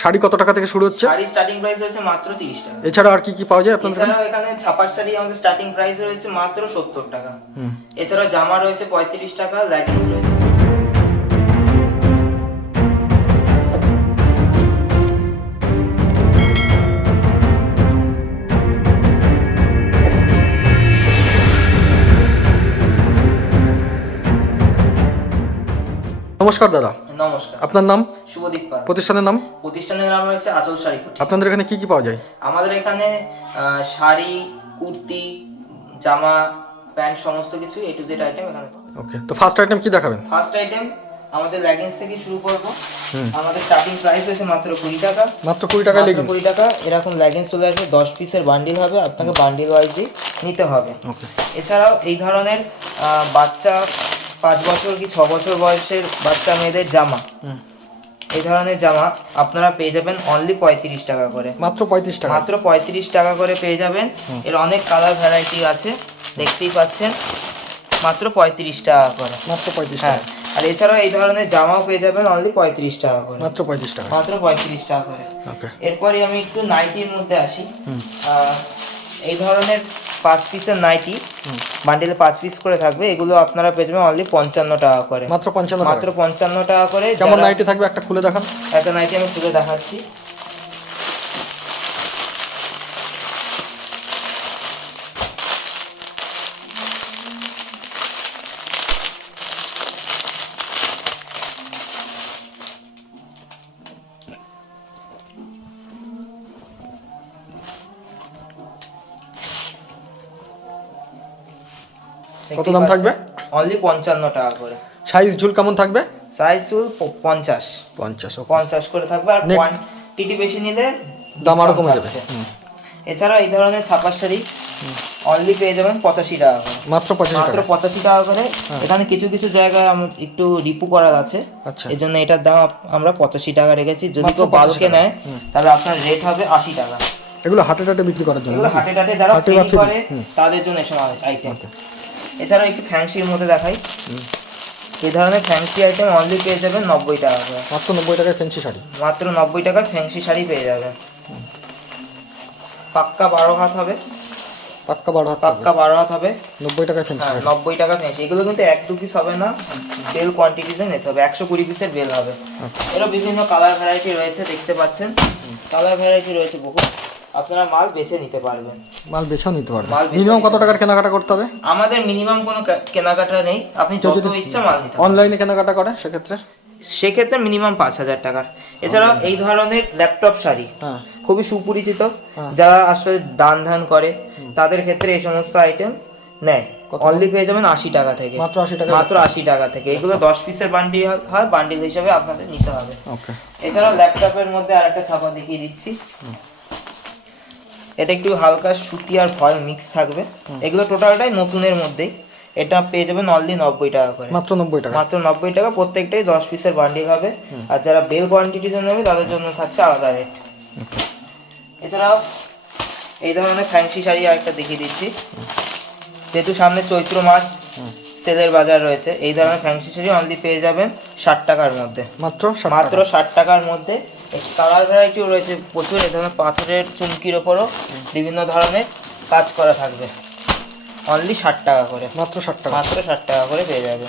শাড়ি কত টাকা থেকে শুরু হচ্ছে? শাড়ি স্টার্টিং প্রাইস রয়েছে মাত্র 30 টাকা। এছাড়া আর কি কি পাওয়া যায় আপনাদের? এছাড়াও এখানে ছাপার শাড়ি আমাদের স্টার্টিং প্রাইস রয়েছে মাত্র 70 টাকা। এছাড়াও জামা রয়েছে 35 টাকা, লেগিংস রয়েছে। নমস্কার দাদা। নমস্কার। আপনার নাম? শুভদীপ পাল। প্রতিষ্ঠানের নাম? প্রতিষ্ঠানের নাম রয়েছে আঁচল শাড়ি কুঠি। আপনাদের এখানে কি কি পাওয়া যায়? আমাদের এখানে শাড়ি, কুর্তি, জামা, প্যান্ট সমস্ত কিছু A to Z আইটেম এখানে। ওকে, তো ফার্স্ট আইটেম কি দেখাবেন? ফার্স্ট আইটেম আমাদের লেগিংস থেকে শুরু করব। আমাদের স্টার্টিং প্রাইস হচ্ছে মাত্র 20 টাকা। মাত্র 20 টাকা লেগিংস? 20 টাকা। এরকম লেগিংস চলে আসবে, 10 পিসের বান্ডিল হবে, আপনাকে বান্ডিল ওয়াইজই নিতে হবে। ওকে। এছাড়াও এই ধরনের বাচ্চা 5 বছর কি 6 বছর বয়সের বাচ্চা মেয়েদের জামা, এই ধরনের জামা আপনারা পেয়ে যাবেন অনলি 35 টাকা করে। মাত্র 35 টাকা? মাত্র 35 টাকা করে পেয়ে যাবেন। এর অনেক কালার ভ্যারাইটি আছে, দেখতেই পাচ্ছেন। মাত্র 35 টাকা করে। মাত্র 35 হ্যাঁ, টাকা। আর এছাড়াও এই ধরনের জামাও পেয়ে যাবেন অনলি 35 টাকা করে। মাত্র 35 টাকা? মাত্র 35 টাকা করে। ওকে। এরপরে আমি একটু নাইটির মধ্যে আসি। এই ধরনের 5 পিসের নাইটি, বান্ডিলে 5 পিস করে থাকবে, এগুলো আপনারা পেয়ে যাবেন অনলি 55 টাকা করে। মাত্র 55 টাকা? মাত্র 55 টাকা করে। কেমন নাইটি থাকবে একটা খুলে দেখান। একটা নাইটি আমি খুলে দেখাচ্ছি। কত দাম থাকবে? অনলি 55 টাকা করে। সাইজ ঝুল কেমন থাকবে? সাইজ চুল 50 50 করে থাকবে। আর কোয়ান্টিটি বেশি নিলে দাম আরো কমে যাবে। এছাড়া এই ধরনের ছাপার শাড়ি অনলি পেয়ে যাবেন 85 টাকা করে। মাত্র 85 টাকা? মাত্র 85 টাকা করে। এখানে কিছু কিছু জায়গায় একটু রিপু করা আছে, এই জন্য এটার দাম আমরা 85 টাকা রেখেছি। যদি কেউ বাল্কে নেয় তাহলে আপনার রেট হবে 80 টাকা। এগুলো হাটে টাটে বিক্রি করার জন্য? এগুলো হাটে টাটে যারা বিক্রি করে তাদের জন্য এসব আইটেম। এছাড়া একটু ফ্যান্সির মধ্যে দেখাই। এই ধরনের ফ্যান্সি আইটেম অনলি পেয়ে যাবেন 90 টাকা করে। মাত্র 90 টাকায় ফ্যান্সি শাড়ি? মাত্র 90 টাকায় ফ্যান্সি শাড়ি পেয়ে যাবেন। পাক্কা 12 হাত হবে। পাক্কা 12 হাত? পাক্কা 12 হাত হবে। 90 টাকায় ফ্যান্সি? 90 টাকা ফ্যান্সি। এগুলো কিন্তু 1-2 পিস হবে না, বেল কোয়ান্টিটিতে নিতে হবে। 120 পিসের বেল হবে। এরও বিভিন্ন কালার ভ্যারাইটি রয়েছে, দেখতে পাচ্ছেন। কালার ভ্যারাইটি রয়েছে বহু, আপনারা মাল বেছে নিতে পারবেন। মাল বেছেও নিতে পারবেন। মিনিমাম কত টাকার কেনাকাটা করতে হবে? আমাদের মিনিমাম কোনো কেনাকাটা নেই, আপনি যত ইচ্ছা মাল নিতে পারবেন। অনলাইনে কেনাকাটা করে সেক্ষেত্রে মিনিমাম 5000 টাকার। এছাড়াও এই ধরনের ল্যাপটপ শাড়ি খুবই সুপরিচিত, যারা আসলে দান করে তাদের ক্ষেত্রে এই সমস্ত আইটেম নেয়। অনলি পেয়ে যাবেন 80 টাকা থেকে। মাত্র 80 টাকা? মাত্র 80 টাকা থেকে। এগুলো 10 পিসের বান্ডিল হয়, বান্ডিল হিসেবে আপনাদের নিতে হবে। এছাড়াও ল্যাপটপের মধ্যে আরেকটা ছাপা দেখিয়ে দিচ্ছি। এটা একটু হালকা সুতি আর ফয়েল মিক্স থাকবে। এগুলো টোটালটাই নতুনের মধ্যেই। এটা পেয়ে যাবেন অনলি 90 টাকা করে। মাত্র 90 টাকা? মাত্র 90 টাকা। প্রত্যেকটাই 10 পিসের বান্ডিল হবে। আর যারা বেল কোয়ান্টিটিতে নেবে তাদের জন্য থাকছে আলাদা রেট। এছাড়াও এই ধরনের ফ্যান্সি শাড়ি আরেকটা দেখিয়ে দিচ্ছি। যেহেতু সামনে চৈত্র মাস, সেলের বাজার রয়েছে, এই ধরনের ফ্যান্সি শাড়ি অনলি পেয়ে যাবেন 60 টাকার মধ্যে। মাত্র 60 টাকার মধ্যে। কালার ভ্যারাইটিও রয়েছে প্রচুর। এই ধরনের পাথরের চুমকির ওপরও বিভিন্ন ধরনের কাজ করা থাকবে। অনলি 60 টাকা করে। মাত্র 60 টাকা? মাত্র 60 টাকা করে পেয়ে যাবে।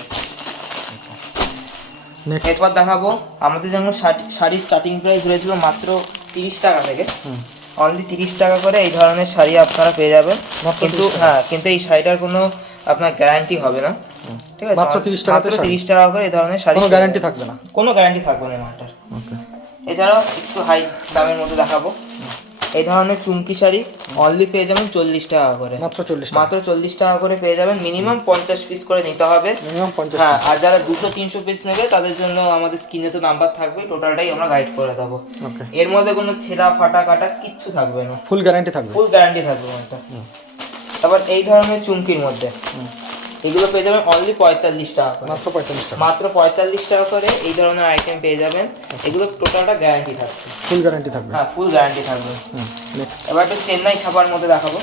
এরপর দেখাবো আমাদের যেমন শাড়ি স্টার্টিং প্রাইস রয়েছিল মাত্র 30 টাকা থেকে, অনলি 30 টাকা করে এই ধরনের শাড়ি আপনারা পেয়ে যাবেন। কিন্তু এই শাড়িটার কোনো আপনার গ্যারান্টি হবে না, ঠিক আছে? মাত্র 30 টাকা? 30 টাকা করে এই ধরনের শাড়ি। কোনো গ্যারান্টি থাকবে না? কোনো গ্যারান্টি থাকবে না মালটার। এছাড়াও একটু হাই দামের মধ্যে দেখাবো। এই ধরনের চুমকি শাড়ি অনলি পেয়ে যাবেন 40 টাকা করে। মাত্র 40 টাকা? মাত্র 40 টাকা করে পেয়ে যাবেন। মিনিমাম 50 পিস করে নিতে হবে। মিনিমাম 50? আর যারা 200-300 পিস নেবে তাদের জন্য আমাদের স্ক্রিনে তো নাম্বার থাকবে, টোটালটাই আমরা গাইড করে দেবো। এর মধ্যে কোনো ছেঁড়া ফাটা কাটা কিচ্ছু থাকবে না। ফুল গ্যারান্টি থাকবে? ফুল গ্যারান্টি থাকবে মালটা। তারপর এই ধরনের চুমকির মধ্যে এগুলো পেয়ে যাবেন অনলি 45 টাকা করে। মাত্র 45 টাকা? মাত্র 45 টাকা করে এই ধরনের আইটেম পেয়ে যাবেন। এগুলো টোটালটা গ্যারান্টি থাকবে। ফুল গ্যারান্টি থাকবে? ফুল গ্যারান্টি থাকবে। এবার একটু চেন্নাই ছাপার মধ্যে দেখাবো।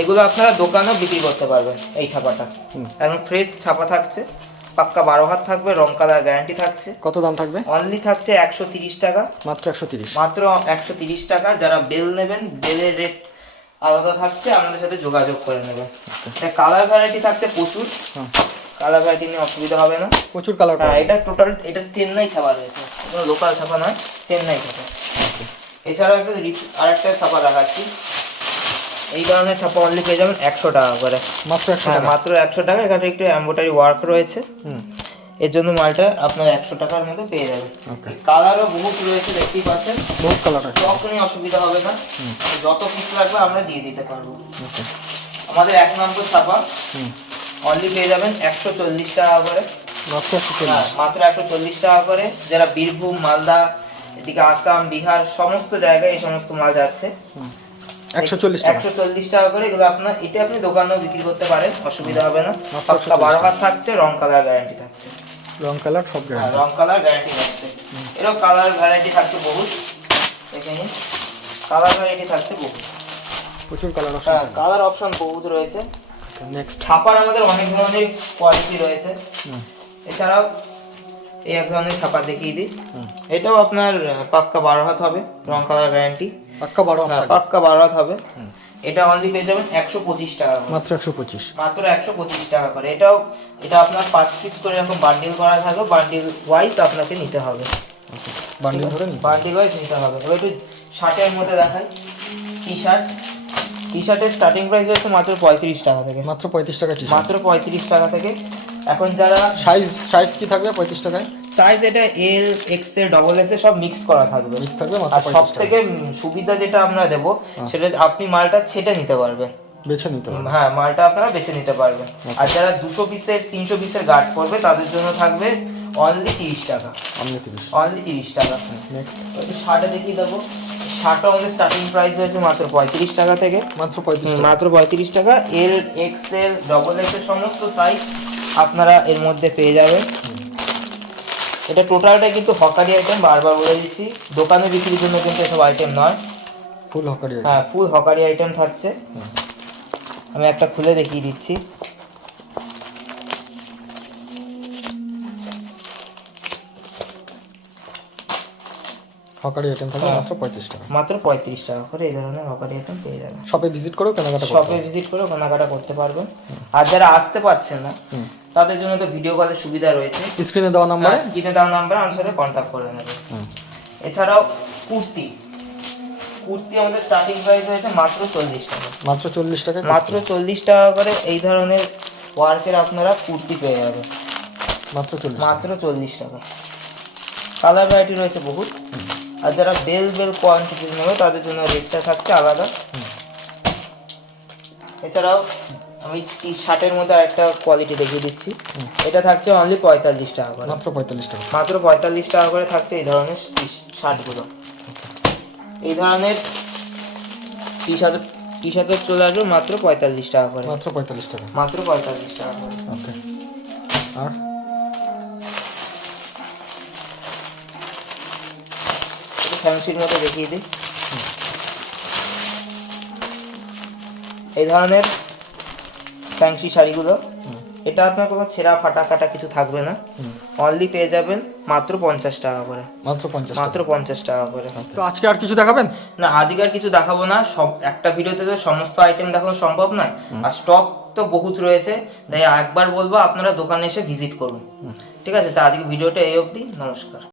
এগুলো আপনারা দোকানেও বিক্রি করতে পারবেন। এই ছাপাটা একদম ফ্রেশ ছাপা থাকছে, পাক্কা 12 হাত থাকবে, রং কালার গ্যারান্টি থাকছে। কত দাম থাকবে? অনলি থাকছে 130 টাকা, মাত্র 130। মাত্র 130 টাকা। যারা বেল নেবেন বেলের রেট আলাদা থাকছে, আমাদের সাথে যোগাযোগ করে নেবেন। এটা কালার ভ্যারাইটি থাকছে প্রচুর, কালার ভ্যারাইটি নিয়ে অসুবিধা হবে না, প্রচুর কালার। হ্যাঁ এটা টোটাল এটা চেন্নাই ছাপা রয়েছে, কোনো লোকাল ছাপা নয়, চেন্নাই ছাপা। এছাড়াও একটু আরেকটা ছাপা দেখাচ্ছি, এই ধরনের ছাপা অনলি পেয়ে যাবেন 100 টাকা করে, মাত্র 100 টাকা। মাত্র 100 টাকা। এখানে একটু এমব্রয়ডারি ওয়ার্ক রয়েছে, এর জন্য মালটা আপনার 100 টাকার মধ্যে পেয়ে যাবেন। কালারও বহুত রয়েছে, দেখতেই পাচ্ছেন, বহুত কালার আছে, স্টক নিয়ে অসুবিধা হবে না, যত পিস লাগবে আমরা দিয়ে দিতে পারবো। আমাদের 1 নম্বর ছাপা অনলি পেয়ে যাবেন 140 টাকা করে, মাত্র 140। মাত্র 140 টাকা করে। যারা বীরভূম, মালদা, এদিকে আসাম, বিহার সমস্ত জায়গায় এই সমস্ত মাল যাচ্ছে, 140 টাকা। 140 টাকা করে। এগুলো আপনার এটা আপনি দোকানেও বিক্রি করতে পারেন, অসুবিধা হবে না। পাক্কা 12 হাত থাকছে, রং কালার গ্যারান্টি থাকছে, রং কালার সব গ্যারান্টি। রং কালার গ্যারান্টি থাকছে। এরকম কালার ভ্যারাইটি থাকছে বহুত, দেখে নিন, কালার ভ্যারাইটি থাকছে বহুত, প্রচুর কালার অপশন। হ্যাঁ কালার অপশন বহুত রয়েছে। নেক্সট ছাপার আমাদের অনেক ধরনের কোয়ালিটি রয়েছে। এছাড়াও এই এক ধরনের ছাপা দেখিয়ে দিই, এটাও আপনার পাক্কা 12 হাত হবে, রং কালার গ্যারান্টি, পাক্কা 12 হাত। পাক্কা 12 হাত হবে। এটা অনলি পেয়ে যাবেন 125 টাকা করে, মাত্র 125। মাত্র 125 টাকা করে। এটা আপনার 5 পিস করে এরকম বান্ডিল করা থাকবে, বান্ডিল ওয়াইজ আপনাকে নিতে হবে, বান্ডিল ধরে নিন, বান্ডিল ওয়াইজ নিতে হবে। এবার একটু শার্টের মধ্যে দেখাই, টি শার্টের স্টার্টিং প্রাইস হচ্ছে মাত্র 35 টাকা থেকে, মাত্র 35 টাকা টি-শার্ট, মাত্র 35 টাকা থেকে। এখন যারা সাইজ কি থাকবে 35 টাকায়? সাইজ এটা এল, এক্সেল, ডবল এক্সেল সব মিক্স করা থাকবে, মিক্স থাকবে, মাত্র আর 35 সব টাকা। থেকে সুবিধা যেটা আমরা দেব সেটা আপনি মালটা ছেটে নিতে পারবেন, বেছে নিতে হবে। হ্যাঁ মালটা আপনারা বেছে নিতে পারবেন। আর যারা 200 পিসের 300 পিসের গার্ড করবে তাদের জন্য থাকবে অনলি 30 টাকা, অনলি 30, অনলি 30 টাকা। নেক্সট একটু শার্টে দেখিয়ে দেবো, শার্টও আমাদের স্টার্টিং প্রাইস হয়েছে মাত্র 35 টাকা থেকে, মাত্র 35 টাকা। মাত্র 35 টাকা। এল, এক্সেল, ডবল এক্সেল সমস্ত সাইজ আপনারা এর মধ্যে পেয়ে যাবেন। এটা টোটালটাই কিন্তু হকারি আইটেম, বারবার বলে দিচ্ছি, দোকানে বিক্রির জন্য কিন্তু এসব আইটেম নয়, ফুল হকারি। হ্যাঁ ফুল হকারি আইটেম থাকছে। আমি একটা খুলে দেখিয়ে দিচ্ছি, হকারি আইটেম থাকবে মাত্র 35 টাকা, মাত্র 35 টাকা করে এই ধরনের হকারি আইটেম পেয়ে যাবেন। শপে ভিজিট করে কেনাকাটা করতে শপে ভিজিট করে কেনাকাটা করতে পারবেন। আর যারা আসতে পারছেন না তাদের জন্য তো ভিডিও কলের সুবিধা রয়েছে, স্ক্রিনে দেওয়া নাম্বারে, স্ক্রিনে দেওয়া নাম্বারে আমার সাথে কন্ট্যাক্ট করে নেবেন। এছাড়াও কুর্তি আমাদের স্টার্টিং প্রাইস হয়েছে মাত্র 40 টাকা, মাত্র 40 টাকা, মাত্র 40 টাকা করে। এই ধরনের ওয়ার্কের আপনারা কুর্তি পেয়ে যাবেন মাত্র 40, মাত্র 40 টাকা। কালার ভ্যারাইটি রয়েছে বহুত। আর যারা বেল কোয়ান্টিটি নেবে তাদের জন্য রেটটা থাকছে আলাদা। এছাড়াও আমি টি শার্টের মধ্যে আরেকটা কোয়ালিটি দেখিয়ে দিচ্ছি, এটা থাকছে অনলি 45 টাকা করে, মাত্র 45 টাকা, মাত্র 45 টাকা করে থাকছে এই ধরনের শার্টগুলো। এই ধরনের টি শার্টের চলে আসবে মাত্র 45 টাকা করে, মাত্র 45 টাকা, মাত্র 45 টাকা করে। ওকে। আর ফ্যান্সির মধ্যে দেখিয়ে দিই, এই ধরনের ফ্যান্সি শাড়িগুলো, এটা আপনার কোনো ছেঁড়া ফাটা কাটা কিছু থাকবে না, অনলি পেয়ে যাবেন মাত্র 50 টাকা করে, মাত্র 50, মাত্র 50 টাকা করে। তো আজকে আর কিছু দেখাবেন? না আজকে আর কিছু দেখাবো না, সব একটা ভিডিওতে তো সমস্ত আইটেম দেখানো সম্ভব নয়, আর স্টক তো বহুত রয়েছে, তাই একবার বলবো আপনারা দোকানে এসে ভিজিট করুন, ঠিক আছে? তা আজকে ভিডিওটা এই অবধি, নমস্কার।